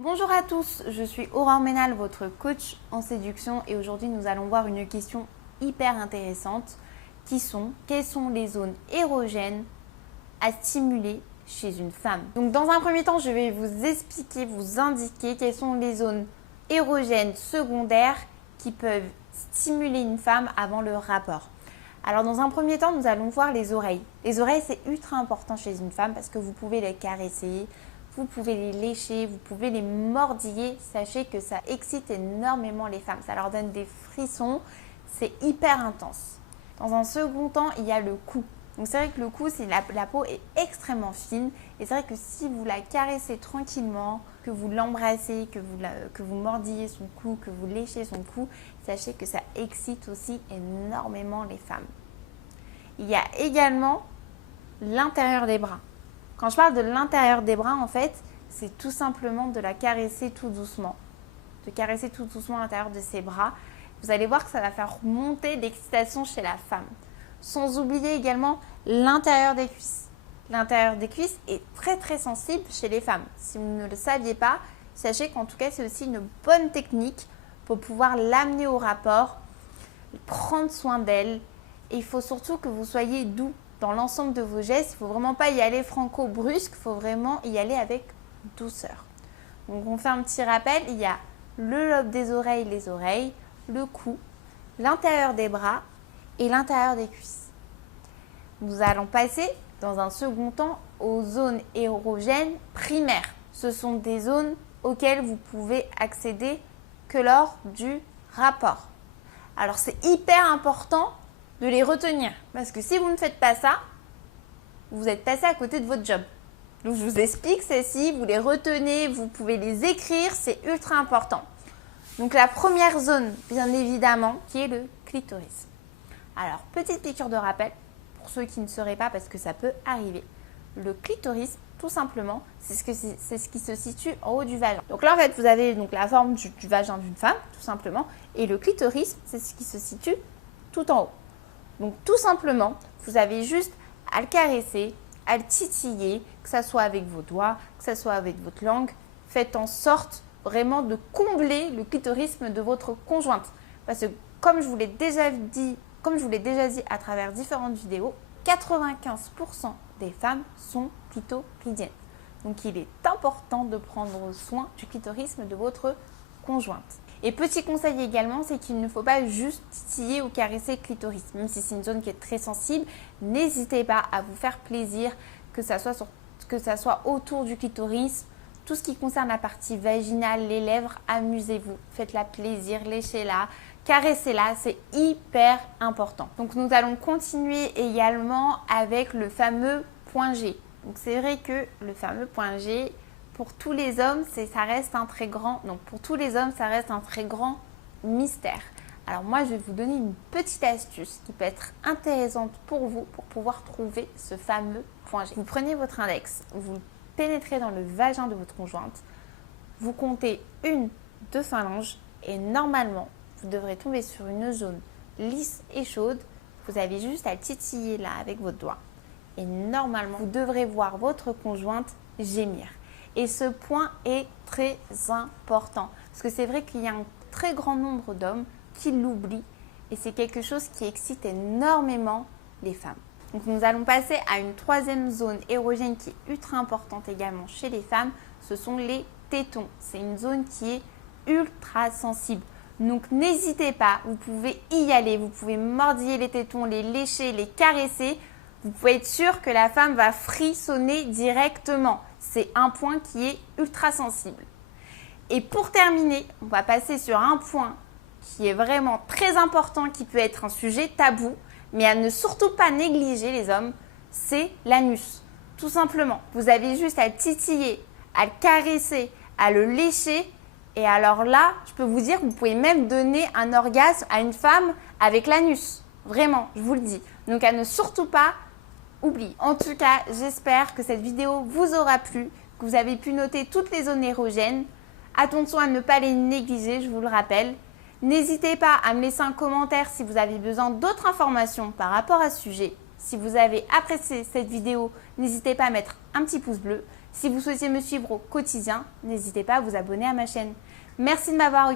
Bonjour à tous, je suis Aurore Ménal, votre coach en séduction et aujourd'hui nous allons voir une question hyper intéressante quelles sont les zones érogènes à stimuler chez une femme. Donc dans un premier temps, je vais vous expliquer, vous indiquer quelles sont les zones érogènes secondaires qui peuvent stimuler une femme avant le rapport. Alors dans un premier temps, nous allons voir les oreilles. Les oreilles, c'est ultra important chez une femme parce que vous pouvez les caresser, vous pouvez les lécher, vous pouvez les mordiller. Sachez que ça excite énormément les femmes. Ça leur donne des frissons. C'est hyper intense. Dans un second temps, il y a le cou. Donc c'est vrai que le cou, la peau est extrêmement fine. Et c'est vrai que si vous la caressez tranquillement, que vous l'embrassez, que vous mordillez son cou, que vous léchez son cou, sachez que ça excite aussi énormément les femmes. Il y a également l'intérieur des bras. Quand je parle de l'intérieur des bras, en fait, c'est tout simplement de la caresser tout doucement. De caresser tout doucement l'intérieur de ses bras. Vous allez voir que ça va faire monter l'excitation chez la femme. Sans oublier également l'intérieur des cuisses. L'intérieur des cuisses est très très sensible chez les femmes. Si vous ne le saviez pas, sachez qu'en tout cas, c'est aussi une bonne technique pour pouvoir l'amener au rapport, prendre soin d'elle. Et il faut surtout que vous soyez doux dans l'ensemble de vos gestes. Il ne faut vraiment pas y aller franco-brusque, il faut vraiment y aller avec douceur. Donc on fait un petit rappel, il y a le lobe des oreilles, les oreilles, le cou, l'intérieur des bras et l'intérieur des cuisses. Nous allons passer dans un second temps aux zones érogènes primaires. Ce sont des zones auxquelles vous pouvez accéder que lors du rapport. Alors c'est hyper important de les retenir. Parce que si vous ne faites pas ça, vous êtes passé à côté de votre job. Donc je vous explique celles-ci, vous les retenez, vous pouvez les écrire, c'est ultra important. Donc la première zone, bien évidemment, qui est le clitoris. Alors, petite piqûre de rappel, pour ceux qui ne sauraient pas, parce que ça peut arriver. Le clitoris, tout simplement, c'est ce qui se situe en haut du vagin. Donc là, en fait, vous avez donc la forme du vagin d'une femme, tout simplement. Et le clitoris, c'est ce qui se situe tout en haut. Donc tout simplement, vous avez juste à le caresser, à le titiller, que ce soit avec vos doigts, que ce soit avec votre langue. Faites en sorte vraiment de combler le clitorisme de votre conjointe. Parce que comme je vous l'ai déjà dit à travers différentes vidéos, 95% des femmes sont clitoridiennes. Donc il est important de prendre soin du clitorisme de votre conjointe. Et petit conseil également, c'est qu'il ne faut pas juste titiller ou caresser le clitoris. Même si c'est une zone qui est très sensible, n'hésitez pas à vous faire plaisir, que ça soit autour du clitoris. Tout ce qui concerne la partie vaginale, les lèvres, amusez-vous. Faites-la plaisir, léchez-la, caressez-la, c'est hyper important. Donc nous allons continuer également avec le fameux point G. Donc c'est vrai que le fameux point G, pour tous les hommes, ça reste un très grand mystère. Alors moi, je vais vous donner une petite astuce qui peut être intéressante pour vous pour pouvoir trouver ce fameux point G. Vous prenez votre index, vous pénétrez dans le vagin de votre conjointe, vous comptez 1-2 phalanges et normalement, vous devrez tomber sur une zone lisse et chaude. Vous avez juste à titiller là avec votre doigt et normalement, vous devrez voir votre conjointe gémir. Et ce point est très important parce que c'est vrai qu'il y a un très grand nombre d'hommes qui l'oublient et c'est quelque chose qui excite énormément les femmes. Donc nous allons passer à une troisième zone érogène qui est ultra importante également chez les femmes, ce sont les tétons. C'est une zone qui est ultra sensible. Donc n'hésitez pas, vous pouvez y aller, vous pouvez mordiller les tétons, les lécher, les caresser. Vous pouvez être sûr que la femme va frissonner directement. C'est un point qui est ultra sensible. Et pour terminer, on va passer sur un point qui est vraiment très important, qui peut être un sujet tabou, mais à ne surtout pas négliger les hommes, c'est l'anus. Tout simplement, vous avez juste à le titiller, à le caresser, à le lécher. Et alors là, je peux vous dire que vous pouvez même donner un orgasme à une femme avec l'anus. Vraiment, je vous le dis. Donc à ne surtout pas oublier. En tout cas, j'espère que cette vidéo vous aura plu, que vous avez pu noter toutes les zones érogènes. Attention à ne pas les négliger, je vous le rappelle. N'hésitez pas à me laisser un commentaire si vous avez besoin d'autres informations par rapport à ce sujet. Si vous avez apprécié cette vidéo, n'hésitez pas à mettre un petit pouce bleu. Si vous souhaitez me suivre au quotidien, n'hésitez pas à vous abonner à ma chaîne. Merci de m'avoir